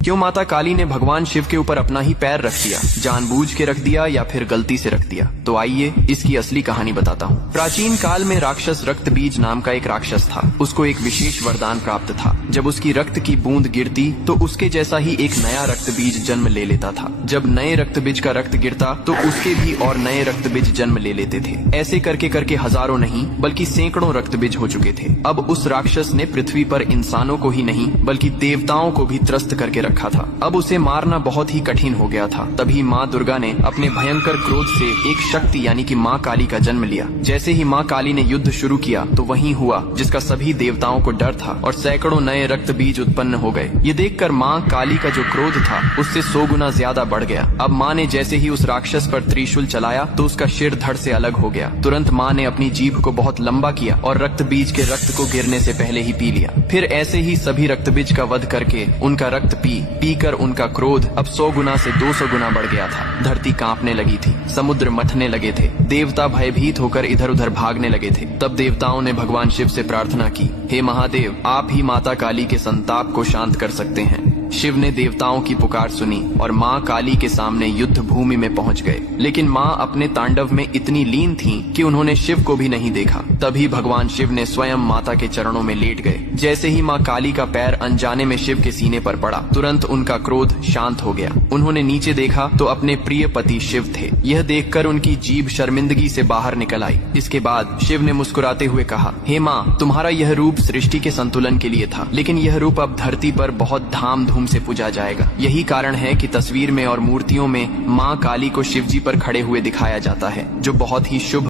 क्यों माता काली ने भगवान शिव के ऊपर अपना ही पैर रख दिया? जानबूझ के रख दिया या फिर गलती से रख दिया? तो आइए इसकी असली कहानी बताता हूँ। प्राचीन काल में राक्षस रक्तबीज नाम का एक राक्षस था। उसको एक विशेष वरदान प्राप्त था। जब उसकी रक्त की बूंद गिरती तो उसके जैसा ही एक नया रक्तबीज जन्म ले लेता था। जब नए रक्तबीज का रक्त गिरता तो उसके भी और नए रक्तबीज जन्म ले लेते थे। ऐसे करके करके हजारों नहीं बल्कि सैकड़ों रक्तबीज हो चुके थे। अब उस राक्षस ने पृथ्वी पर इंसानों को ही नहीं बल्कि देवताओं को भी त्रस्त करके रखा था। अब उसे मारना बहुत ही कठिन हो गया था। तभी माँ दुर्गा ने अपने भयंकर क्रोध से एक शक्ति यानी कि माँ काली का जन्म लिया। जैसे ही माँ काली ने युद्ध शुरू किया तो वही हुआ जिसका सभी देवताओं को डर था और सैकड़ों नए रक्त बीज उत्पन्न हो गए। ये देखकर माँ काली का जो क्रोध था उससे 100 गुना ज्यादा बढ़ गया। अब माँ ने जैसे ही उस राक्षस पर त्रिशूल चलाया तो उसका सिर धड़ से अलग हो गया। तुरंत माँ ने अपनी जीभ को बहुत लंबा किया और रक्त बीज के रक्त को गिरने से पहले ही पी लिया। फिर ऐसे ही सभी रक्त बीज का वध करके उनका रक्त पी कर उनका क्रोध अब 100 गुना से 200 गुना बढ़ गया था। धरती कांपने लगी थी, समुद्र मथने लगे थे, देवता भयभीत होकर इधर उधर भागने लगे थे। तब देवताओं ने भगवान शिव से प्रार्थना की, हे महादेव, आप ही माता काली के संताप को शांत कर सकते हैं। शिव ने देवताओं की पुकार सुनी और माँ काली के सामने युद्ध भूमि में पहुंच गए। लेकिन माँ अपने तांडव में इतनी लीन थीं कि उन्होंने शिव को भी नहीं देखा। तभी भगवान शिव ने स्वयं माता के चरणों में लेट गए। जैसे ही माँ काली का पैर अनजाने में शिव के सीने पर पड़ा, तुरंत उनका क्रोध शांत हो गया। उन्होंने नीचे देखा तो अपने प्रिय पति शिव थे। यह देखकर उनकी जीभ शर्मिंदगी से बाहर निकल आई। इसके बाद शिव ने मुस्कुराते हुए कहा, हे माँ, तुम्हारा यह रूप सृष्टि के संतुलन के लिए था, लेकिन यह रूप अब धरती पर बहुत धाम से पूजा जाएगा। यही कारण है कि तस्वीर में और मूर्तियों में माँ काली को शिवजी पर खड़े हुए दिखाया जाता है, जो बहुत ही शुभ